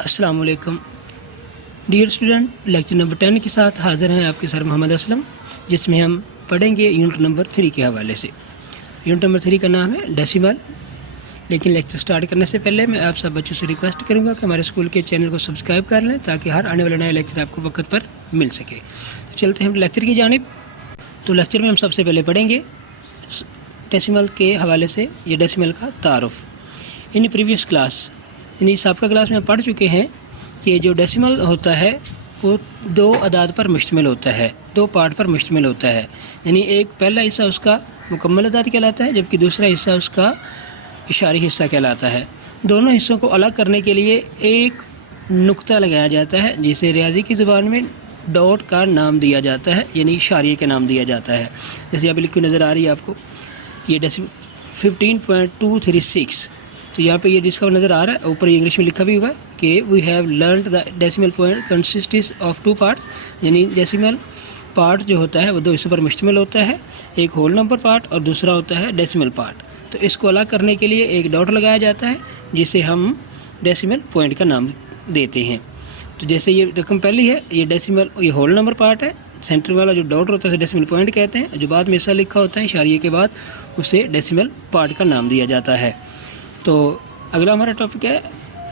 अस्सलाम वालेकुम dear student, lecture number 10 के साथ हाज़िर हैं आपके सर मोहम्मद असलम, जिसमें हम पढ़ेंगे यूनिट नंबर 3 के हवाले से। यूनिट नंबर 3 का नाम है डेसिमल। लेकिन लेक्चर स्टार्ट करने से पहले मैं आप सब बच्चों से रिक्वेस्ट करूंगा कि हमारे स्कूल के चैनल को सब्सक्राइब कर लें ताकि हर आने वाला नया लेक्चर आपको वक्त पर मिल सके। तो चलते हैं लेक्चर की जानिब। तो लेक्चर में हम सबसे पहले पढ़ेंगे डेसिमल के हवाले से ये डेसिमल का तारुफ। इन प्रीवियस क्लास यानी सबका क्लास में हम पढ़ चुके हैं कि जो डेसिमल होता है वो दो अदाद पर मुश्तमिल होता है, दो पार्ट पर मुश्तमिल होता है। यानी एक पहला हिस्सा उसका मुकम्मल अदाद कहलाता है, जबकि दूसरा हिस्सा उसका इशारी हिस्सा कहलाता है। दोनों हिस्सों को अलग करने के लिए एक नुक्ता लगाया जाता है, जिसे रियाजी की ज़ुबान में डॉट का नाम दिया जाता है, यानी इशारिये का नाम दिया जाता है। जैसे यहाँ पर लिखी नज़र आ रही है आपको ये डेसिमल 15.236। तो यहाँ पे ये जिसका नज़र आ रहा है ऊपर इंग्लिश में लिखा भी हुआ है कि we have learned the decimal point consists of two parts. यानी डेसिमल पार्ट जो होता है वो दो हिस्सों पर मुश्तमिल होता है, एक होल नंबर पार्ट और दूसरा होता है डेसिमल पार्ट। तो इसको अलग करने के लिए एक डॉट लगाया जाता है, जिसे हम डेसिमल पॉइंट का नाम देते हैं। तो जैसे ये रकम पहली है, ये डेसिमल ये होल नंबर पार्ट है, सेंटर वाला जो डॉट होता है उसे डेसिमल पॉइंट कहते हैं। जो बाद में ऐसा लिखा होता है इशारिये के बाद, उसे डेसिमल पार्ट का नाम दिया जाता है। तो अगला हमारा टॉपिक है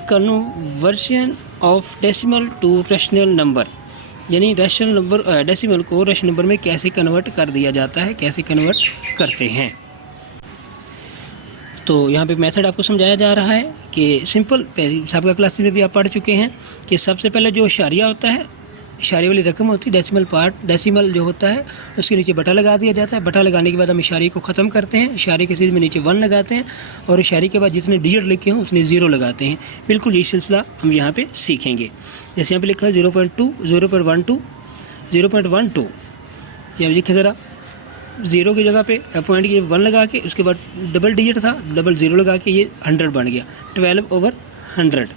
conversion of decimal to rational number. यानी रैशनल नंबर डेसिमल को रैशनल नंबर में कैसे कन्वर्ट कर दिया जाता है, कैसे कन्वर्ट करते हैं। तो यहाँ पे मेथड आपको समझाया जा रहा है कि सिंपल सबका क्लासेस में भी आप पढ़ चुके हैं कि सबसे पहले जो इशारिया होता है, इशारे वाली रकम होती है डेसिमल पार्ट, डेसिमल जो होता है उसके नीचे बटा लगा दिया जाता है। बटा लगाने के बाद हम इशारे को ख़त्म करते हैं, इशारे के सीध में नीचे 1 लगाते हैं और इशारे के बाद जितने डिजिट लिखे हों उतने 0 लगाते हैं। बिल्कुल ये सिलसिला हम यहाँ पे सीखेंगे। जैसे यहाँ पे लिखा है 0.2, 0.12, 0.12। यहाँ लिखे ज़रा 0 की जगह पे पॉइंट की 1 लगा के उसके बाद डबल डिजिट था, डबल 0 लगा के ये 100 बन गया, 12/100।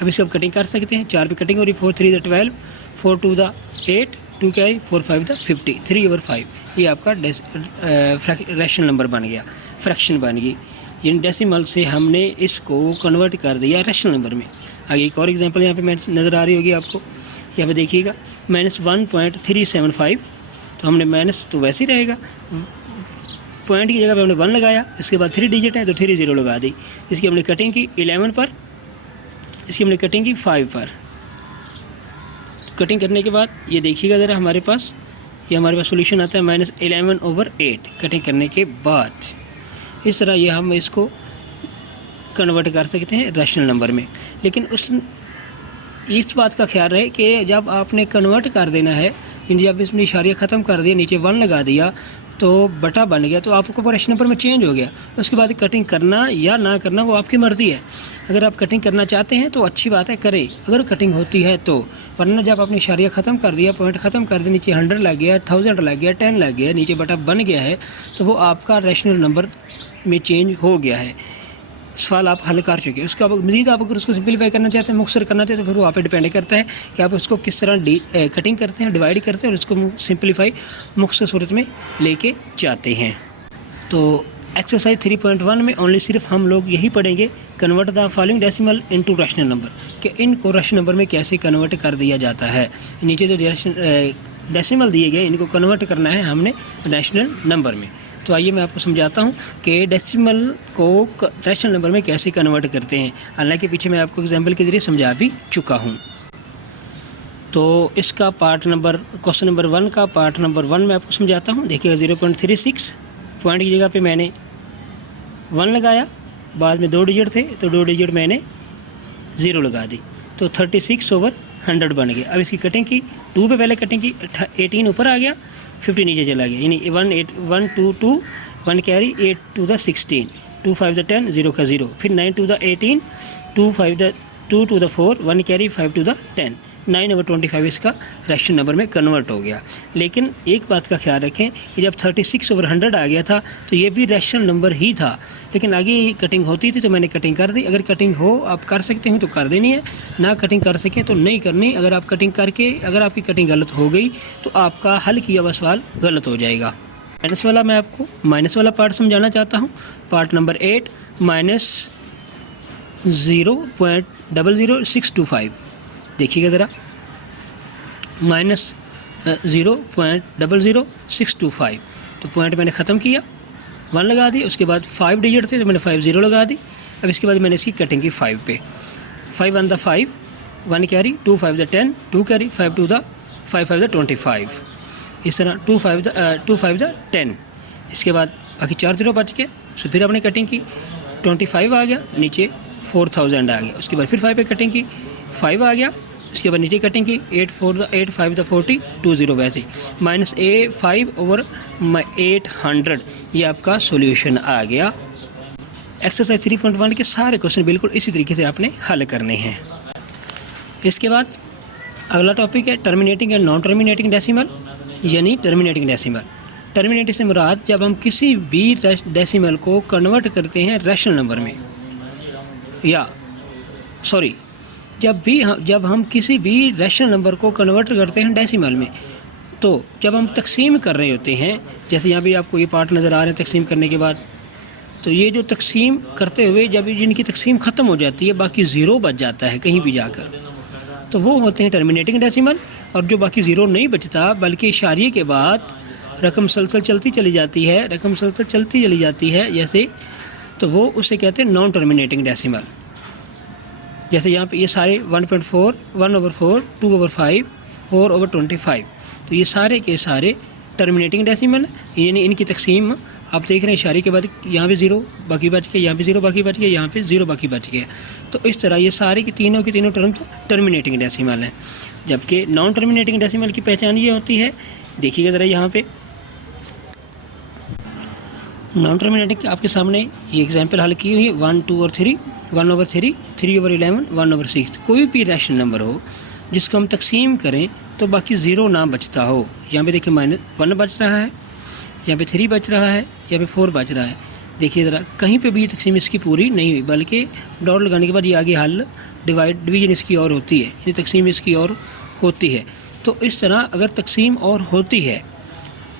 अब इसको आप कटिंग कर सकते हैं, 4 पे कटिंग हो रही, 4 3 द 12, 4 2 द 8, 2 कैरी, 4 5 द 50, 3/5। ये आपका रैशनल नंबर बन गया, फ्रैक्शन बन गई। यानी डेसिमल से हमने इसको कन्वर्ट कर दिया रैशनल नंबर में। आगे एक और एग्जांपल यहाँ पे नज़र आ रही होगी आपको, यहाँ पे देखिएगा -1.375। तो हमने माइनस तो वैसे ही रहेगा, पॉइंट की जगह पे हमने 1 लगाया, इसके बाद 3 डिजिट है तो 3 0 लगा दी। इसकी हमने कटिंग की 11 पर, इसकी हमने कटिंग की 5 पर। कटिंग करने के बाद ये देखिएगा ज़रा हमारे पास सोल्यूशन आता है -11/8 कटिंग करने के बाद। इस तरह ये हम इसको कन्वर्ट कर सकते हैं रैशनल नंबर में। लेकिन इस बात का ख्याल रहे कि जब आपने कन्वर्ट कर देना है, जब इसमें इशारिया ख़त्म कर दिया, नीचे 1 लगा दिया तो बटा बन गया, तो आपको रैशनल नंबर में चेंज हो गया। उसके बाद कटिंग करना या ना करना वो आपकी मर्ज़ी है। अगर आप कटिंग करना चाहते हैं तो अच्छी बात है, करें अगर कटिंग होती है तो। वरना जब आपने इशारिया ख़त्म कर दिया, पॉइंट ख़त्म कर दिया, नीचे 100 लग गया, 1000 लग गया, 10 लग गया, नीचे बटा बन गया है, तो वो आपका रैशनल नंबर में चेंज हो गया है। सवाल आप हल कर चुके हैं। उसका मज़ीद आप अगर उसको सिंपलीफाई करना चाहते हैं, मुख्तसर करना चाहते हैं, तो फिर वो आप पे डिपेंड करता है कि आप उसको किस तरह कटिंग करते हैं, डिवाइड करते हैं और उसको सिंपलीफाई मुख्तसर सूरत में लेके जाते हैं। तो एक्सरसाइज 3.1 में ओनली सिर्फ हम लोग यही पढ़ेंगे convert the following decimal into rational number, कि इनको रैशनल नंबर में कैसे कन्वर्ट कर दिया जाता है। नीचे जो डेसिमल दिए गए इनको कन्वर्ट करना है हमने रैशनल नंबर में। तो आइए मैं आपको समझाता हूँ कि डेसिमल को रैशनल नंबर में कैसे कन्वर्ट करते हैं। हालांकि पीछे मैं आपको एग्जांपल के ज़रिए समझा भी चुका हूँ। तो इसका पार्ट नंबर क्वेश्चन नंबर 1 का पार्ट नंबर 1 मैं आपको समझाता हूँ। देखिएगा 0.36 पॉइंट की जगह पे मैंने 1 लगाया, बाद में 2 डिजिट थे तो 2 डिजिट मैंने 0 लगा दी, तो 36/100 बन गया। अब इसकी कटिंग की 2 पे पहले कटिंग की, 18 ऊपर आ गया, 50 नीचे चला गया। यानी 1 2 2 1 कैरी, 8 2 द 16, 2 5 द 10, 0 का 0, फिर 9 2 the 18, 2 5 the 2 2 the 4, 1 carry, 5 2 the 10, 9/25 इसका रैशनल नंबर में कन्वर्ट हो गया। लेकिन एक बात का ख्याल रखें कि जब 36/100 आ गया था तो ये भी रैशनल नंबर ही था, लेकिन आगे कटिंग होती थी तो मैंने कटिंग कर दी। अगर कटिंग हो आप कर सकते हो तो कर देनी है, ना कटिंग कर सकें तो नहीं करनी। अगर आप कटिंग करके अगर आपकी कटिंग गलत हो गई तो आपका हल किया हुआ सवाल गलत हो जाएगा। माइनस वाला मैं आपको माइनस वाला पार्ट समझाना चाहता हूँ। पार्ट नंबर 8 0.00625, देखिएगा ज़रा, -0.00625, तो पॉइंट मैंने ख़त्म किया, 1 लगा दी, उसके बाद 5 डिजिट थे तो मैंने 5 0 लगा दी। अब इसके बाद मैंने इसकी कटिंग की 5 पे, 5 1 the 5, 1 carry, 2 5 the 10, 2 carry, 5 2 the 5 5 the 25, इस तरह 2 5 द 10। इसके बाद बाकी 4 0 बच गए, तो फिर आपने कटिंग की, 25 आ गया, नीचे 4000 आ गया, उसके बाद फिर 5 पे कटिंग की, 5 आ गया, उसके बाद नीचे कटिंग की, 8 5 द 40, 2 0 वैसे, -5/800, ये आपका सॉल्यूशन आ गया। एक्सरसाइज 3.1 के सारे क्वेश्चन बिल्कुल इसी तरीके से आपने हल करने हैं। इसके बाद अगला टॉपिक है terminating and non terminating decimal, यानी टर्मिनेटिंग डेसिमल। टर्मिनेटिंग से मुराद जब हम किसी भी डेसिमल को कन्वर्ट करते हैं रैशनल नंबर में, या सॉरी जब हम किसी भी रैशनल नंबर को कन्वर्ट करते हैं डेसिमल में, तो जब हम तकसीम कर रहे होते हैं, जैसे यहाँ भी आपको ये पार्ट नज़र आ रहे हैं तकसीम करने के बाद, तो ये जो तकसीम करते हुए जब जिनकी तकसीम ख़त्म हो जाती है, बाकी ज़ीरो बच जाता है कहीं भी जाकर, तो वो होते हैं टर्मिनेटिंग डेसिमल। और जो बाकी ज़ीरो नहीं बचता बल्कि इशारिये के बाद रकम सलसल चलती चली जाती है, जैसे, तो वो उसे कहते हैं नॉन टर्मिनेटिंग डेसिमल। जैसे यहाँ पे ये सारे 1.4, 1/4, 2/5, 4/25, तो ये सारे के सारे टर्मिनेटिंग डेसिमल, यानी इनकी तकसीम आप देख रहे हैं इशारे के बाद यहाँ पे 0 बाकी बच गया, यहाँ पे 0 बाकी बच गया, यहाँ पे 0 बाकी बच गया। तो इस तरह ये सारे की तीनों टर्म तो टर्मिनेटिंग डेसिमल हैं। जबकि नॉन टर्मिनेटिंग डेसिमल की पहचान ये होती है, देखिएगा ज़रा यहाँ पे नॉन टर्मिनेटिंग आपके सामने ये एग्जाम्पल हल की हुई है, 1 2 और 3, 1/3, 3/11, 1/6। कोई भी रैशनल नंबर हो जिसको हम तकसीम करें तो बाकी 0 ना बचता हो। यहाँ पे देखिए -1 बच रहा है, यहाँ पे 3 बच रहा है, यहाँ पे 4 बच रहा है। देखिए ज़रा कहीं पे भी तकसीम इसकी पूरी नहीं हुई, बल्कि डॉट लगाने के बाद ये आगे हल डिवीजन इसकी और होती है, यानी तकसीम इसकी और होती है। तो इस तरह अगर तकसीम और होती है,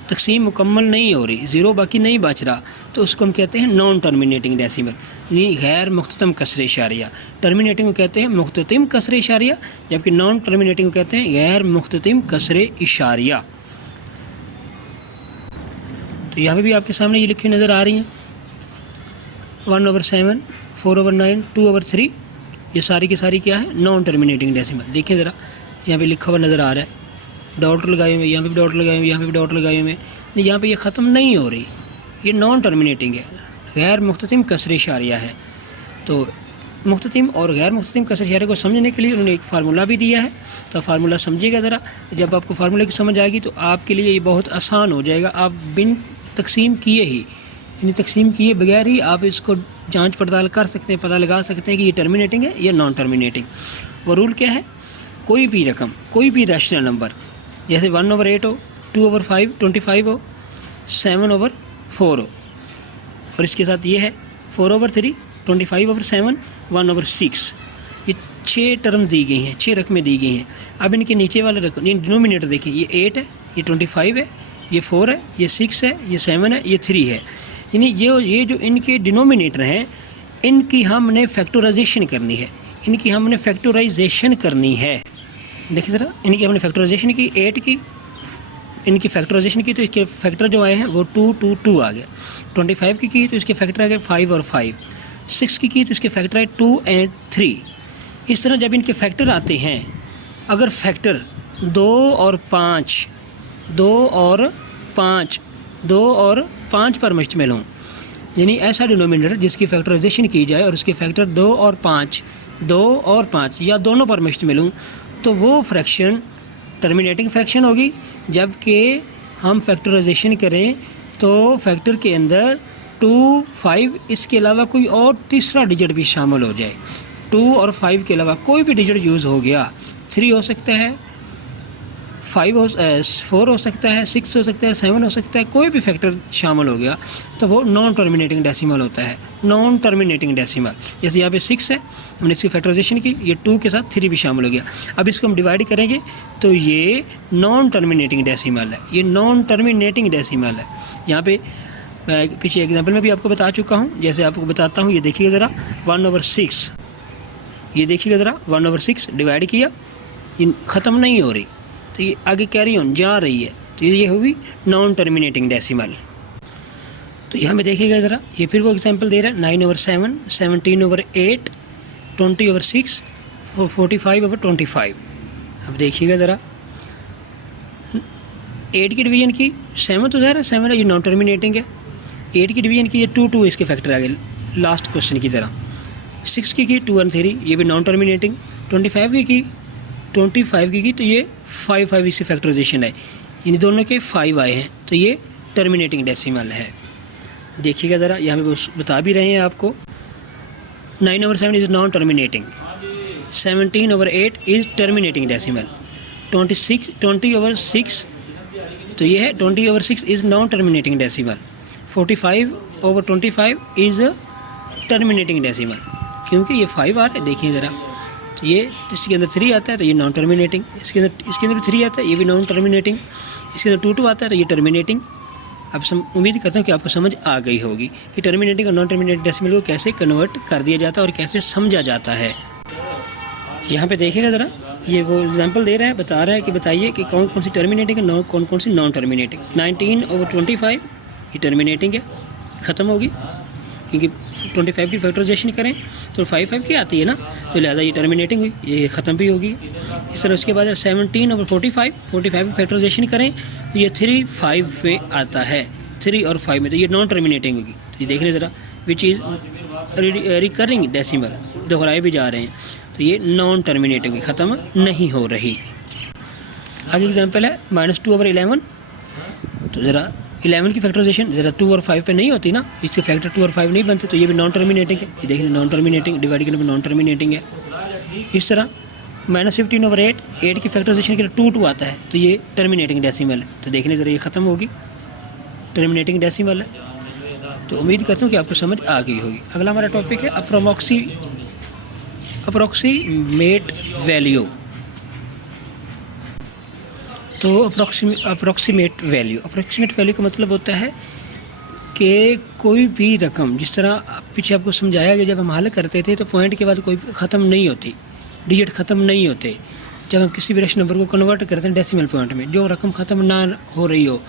तकसीम मुकम्मल नहीं हो रही, 0 बाकी नहीं बच रहा, तो उसको हम कहते हैं नॉन टर्मिनेटिंग डेसिमल, यानी गैर मुख्ततम कसरे इशारिया। टर्मिनेटिंग को कहते हैं मुख्ततिम कसरे इशारिया, जबकि नॉन टर्मिनेटिंग को कहते हैं गैर मुख्ततिम कसरे इशारिया। तो यहाँ पे भी आपके सामने ये लिखी नज़र आ रही हैं, 1/7, 4/9, 2/3, ये सारी की सारी क्या है, नॉन टर्मिनेटिंग डेसिमल। देखिए ज़रा यहाँ पे लिखा हुआ नज़र आ रहा है, डॉट लगाए हुए, यहाँ पे भी डॉट लगाए हुए, यहाँ पे भी डॉट लगाए हुए, यहाँ पे ये ख़त्म नहीं हो रही, ये नॉन टर्मिनेटिंग है, गैर मुख्ततिम कसरे इशारिया है। तो मुख्ततिम और गैर मुख्ततिम कसरे इशारे को समझने के लिए उन्होंने एक फार्मूला भी दिया है, तो फार्मूला समझिएगा ज़रा। जब आपको फार्मूले की समझ आएगी तो आपके लिए ये बहुत आसान हो जाएगा। आप बिन तकसीम किए ही, यानी तकसीम किए बगैर ही आप इसको जांच पड़ताल कर सकते हैं, पता लगा सकते हैं कि ये टर्मिनेटिंग है या नॉन टर्मिनेटिंग। वो रूल क्या है, कोई भी रकम, कोई भी रैशनल नंबर, जैसे 1/8 हो, 2/5 25 हो, 7/4 हो, और इसके साथ ये है 4/3, 25/7, 1/6, ये 6 टर्म दी गई हैं, 6 रकमें दी गई हैं। अब इनके नीचे वाले रकम, ये डिनोमिनेटर देखें, ये 8 है, ये 25 है, ये 4 है, ये 6 है, ये 7 है, ये 3 है। यानी ये जो इनके डिनोमिनेटर हैं, इनकी हमने फैक्टराइजेशन करनी है, देखिए ज़रा, इनकी हमने फैक्टराइजेशन की, 8 की इनकी फैक्टराइजेशन की, तो इसके फैक्टर जो आए हैं वो 2 2 2 आ गए। 25 की तो इसके फैक्टर आ गए 5 और 5। 6 की तो इसके फैक्टर आए 2 और 3। इस तरह जब इनके फैक्टर आते हैं, अगर फैक्टर 2 और 5 पर मुश्तमिल हों, यानी ऐसा डिनोमिनेटर जिसकी फैक्टराइजेशन की जाए और उसके फैक्टर 2 और 5 या दोनों पर मुश्तमिल हों, तो वो फ्रैक्शन टर्मिनेटिंग फ्रैक्शन होगी। जबकि हम फैक्टराइजेशन करें तो फैक्टर के अंदर 2, 5 इसके अलावा कोई और तीसरा डिजिट भी शामिल हो जाए, 2 और 5 के अलावा कोई भी डिजिट यूज़ हो गया, 3 हो सकता है, 4 हो सकता है, 6 हो सकता है, 7 हो सकता है, कोई भी फैक्टर शामिल हो गया तो वो नॉन टर्मिनेटिंग डेसिमल होता है। नॉन टर्मिनेटिंग डेसिमल, जैसे यहाँ पे 6 है, हमने इसकी फैक्टराइजेशन की, ये 2 के साथ 3 भी शामिल हो गया। अब इसको हम डिवाइड करेंगे तो ये नॉन टर्मिनेटिंग डेसिमल है, ये नॉन टर्मिनेटिंग डेसिमल है। यहाँ पे पीछे एग्जाम्पल में भी आपको बता चुका हूँ, जैसे आपको बताता हूँ, ये देखिए ज़रा, 1/6 ये देखिएगा ज़रा 1/6 डिवाइड किया, ये ख़त्म नहीं हो रही तो ये आगे कैरी ऑन जा रही है, तो ये होगी नॉन टर्मिनेटिंग डेसिमल। तो यहाँ में देखिएगा ज़रा, ये फिर वो एग्जांपल दे रहा है 9/7, 17/8, 20/6, 45/25। अब देखिएगा ज़रा 8 की डिवीजन की 7 तो ज़रा 7 है, ये नॉन टर्मिनेटिंग है। 8 की डिवीजन की ये 2 इसके फैक्टर आ गए लास्ट क्वेश्चन की तरह। 6 की 2 और 3, ये भी नॉन टर्मिनेटिंग। 25 की 25 की तो ये 5 इसकी फैक्टराइजेशन है, इन दोनों के 5 आए हैं, तो ये टर्मिनेटिंग डेसिमल है। देखिएगा ज़रा, यहाँ पे वो बता भी रहे हैं आपको 9/7 is non terminating, 17/8 is terminating decimal, 20/6 तो ये है 20/6 is non terminating decimal, 45/25 is terminating decimal, क्योंकि ये 5 आ रहा है। देखिए ज़रा, तो ये इसके अंदर 3 आता है तो ये नॉन टर्मिनेटिंग, इसके अंदर भी 3 आता है, ये भी नॉन टर्मिनेटिंग, इसके अंदर 2 आता है तो ये टर्मिनेटिंग। अब उम्मीद करता हूँ कि आपको समझ आ गई होगी कि टर्मिनेटिंग और नॉन टर्मिनेटिंग डेसिमल को कैसे कन्वर्ट कर दिया जाता है और कैसे समझा जाता है। यहाँ पे देखिएगा ज़रा, ये वो एग्जांपल दे रहा है, बता रहा है कि बताइए कि कौन कौन सी टर्मिनेटिंग है, कौन कौन सी नॉन टर्मिनेटिंग। 19/25 ये टर्मिनेटिंग है, ख़त्म होगी, क्योंकि 25 की फैक्टराइजेशन करें तो 5 की आती है ना, तो लिहाजा ये टर्मिनेटिंग हुई, ये ख़त्म भी होगी। इस तरह उसके बाद 17/45 की फैक्टराइजेशन करें तो ये 3 5 पे आता है, 3 और 5 में, तो ये नॉन टर्मिनेटिंग होगी। तो ये देख लें ज़रा, विच इज़ रिकरिंग डेसिमल, दोहराए भी जा रहे हैं, तो ये नॉन टर्मिनेटिंग होगी, ख़त्म नहीं हो रही। आगे एग्जाम्पल है -2/11, तो ज़रा 11 की फैक्टराइजेशन ज़रा 2 और 5 पे नहीं होती ना, इससे फैक्टर 2 और 5 नहीं बनते, तो ये भी नॉन टर्मिनेटिंग है। ये देख लें, नॉन टर्मिनेटिंग, डिवाइड करने पर नॉन टर्मिनेटिंग है। इस तरह -15/8, 8 की फैक्टराइजेशन के लिए 2 आता है, तो ये टर्मिनेटिंग डेसिमल है। तो देख लें ज़रा, ये ख़त्म होगी, टर्मिनेटिंग डेसिमल है। तो उम्मीद करता हूँ कि आपको समझ आ गई होगी। अगला हमारा टॉपिक है अप्रॉक्सीमेट वैल्यू। तो अप्रॉक्सीमेट वैल्यू का मतलब होता है कि कोई भी रकम, जिस तरह पीछे आपको समझाया गया, जब हम हल करते थे तो पॉइंट के बाद कोई ख़त्म नहीं होती, डिजिट ख़त्म नहीं होते। जब हम किसी भी रेशनल नंबर को कन्वर्ट करते हैं डेसिमल पॉइंट में, जो रकम ख़त्म ना हो रही हो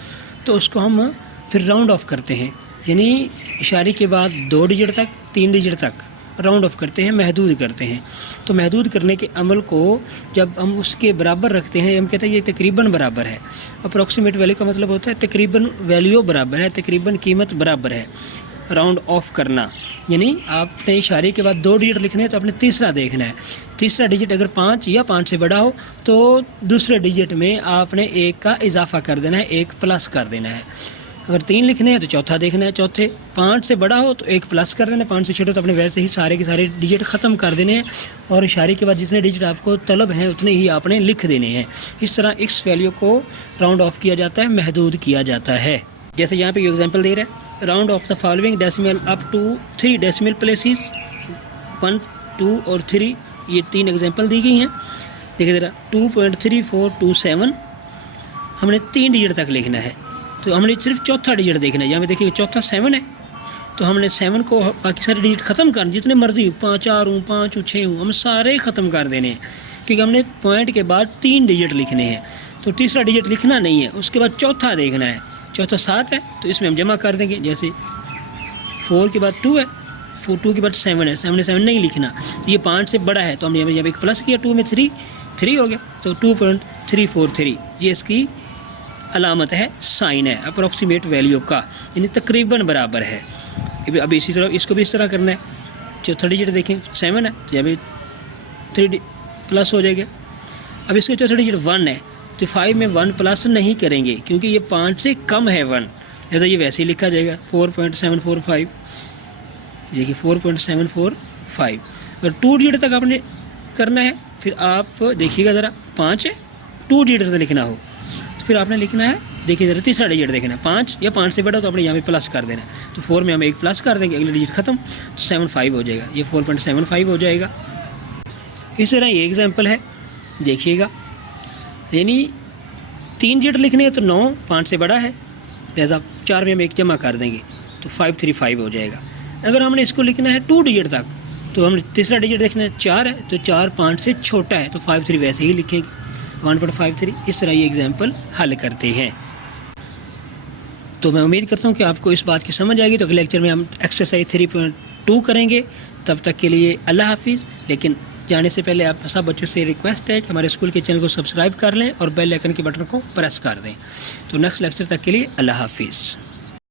तो उसको हम फिर राउंड ऑफ करते हैं, यानी इशारे के बाद 2 डिजिट तक, 3 डिजिट तक राउंड ऑफ करते हैं, महदूद करते हैं। तो महदूद करने के अमल को जब हम उसके बराबर रखते हैं, हम कहते हैं ये तकरीबन बराबर है। अप्रॉक्सीमेट वैल्यू का मतलब होता है तकरीबन वैल्यू बराबर है, तकरीबन कीमत बराबर है। राउंड ऑफ करना यानी आपने इशारे के बाद 2 डिजिट लिखने हैं तो आपने तीसरा देखना है। तीसरा डिजिट अगर 5 या 5 से बड़ा हो तो दूसरे डिजिट में आपने 1 का इजाफा कर देना है, 1 प्लस कर देना है। अगर 3 लिखने हैं तो चौथा देखना है, चौथे 5 से बड़ा हो तो 1 प्लस कर देना है, 5 से छोटे तो अपने वैसे ही सारे के सारे डिजिट ख़त्म कर देने हैं और इशारे के बाद जितने डिजिट आपको तलब हैं उतने ही आपने लिख देने हैं। इस तरह इस वैल्यू को राउंड ऑफ किया जाता है, महदूद किया जाता है। जैसे यहाँ पे एग्जांपल दे रहा है, round off the following decimal up to 3 decimal places, 1, 2 और 3, ये 3 एग्जांपल दी गई हैं। देखिए ज़रा 2.3427 हमने 3 डिजिट तक लिखना है, तो हमने सिर्फ चौथा डिजिट देखना है। यहाँ पे देखिए चौथा 7 है, तो हमने 7 को बाकी सारे डिजिट ख़त्म कर, जितने मर्जी 4 हूँ 5 हूँ 6 हूँ, हम सारे ख़त्म कर देने हैं, क्योंकि हमने पॉइंट के बाद 3 डिजिट लिखने हैं। तो तीसरा डिजिट लिखना नहीं है, उसके बाद चौथा देखना है। चौथा 7 है तो इसमें हम जमा कर देंगे, जैसे 4 के बाद 2 है, 2 के बाद 7 है, 7 नहीं लिखना। तो ये 5 से बड़ा है तो हमने यहाँ 1 प्लस किया, 2 में 3 हो गया, तो 2.343 ये इसकी अलामत है, साइन है अप्रॉक्सीमेट वैल्यू का, यानी तकरीबन बराबर है। अब इसी तरह इसको भी इस तरह करना है। चौथा डिजिट देखें 7 है तो यहाँ 3 प्लस हो जाएगा। अब इसका चौथा डिजिट 1 है तो 5 में 1 प्लस नहीं करेंगे, क्योंकि ये 5 से कम है 1, या ये वैसे ही लिखा जाएगा 4.745। देखिए 4.745। अगर 2 डिजिट तक आपने करना है, फिर आप देखिएगा ज़रा 5 है, 2 डिजिट तक लिखना हो तो फिर आपने लिखना है, देखिए ज़रा तीसरा डिजिट देखना है, 5 या 5 से बड़ा तो आपने यहाँ पे प्लस कर देना है। तो 4 में हम 1 प्लस कर देंगे, अगले डिजिट ख़त्म, तो 75 हो जाएगा, ये 4.75 हो जाएगा। इस तरह ये एग्जाम्पल है, देखिएगा, यानी 3 डिजिट लिखने हैं तो 9 5 से बड़ा है, लिहाजा 4 में हम 1 जमा कर देंगे तो 535 हो जाएगा। अगर हमने इसको लिखना है 2 डिजिट तक तो हम तीसरा डिजिट देखना है 4 है, तो 4 5 से छोटा है, तो 53 वैसे ही लिखेंगे 1.53। इस तरह ये एग्जाम्पल हल करते हैं। तो मैं उम्मीद करता हूँ कि आपको इस बात की समझ आएगी। तो अगले लेक्चर में हम एक्सरसाइज 3.2 करेंगे। तब तक के लिए अल्लाह हाफिज़। लेकिन जाने से पहले आप सब बच्चों से रिक्वेस्ट है कि हमारे स्कूल के चैनल को सब्सक्राइब कर लें और बेल आइकन के बटन को प्रेस कर दें। तो नेक्स्ट लेक्चर तक के लिए अल्लाह हाफिज़।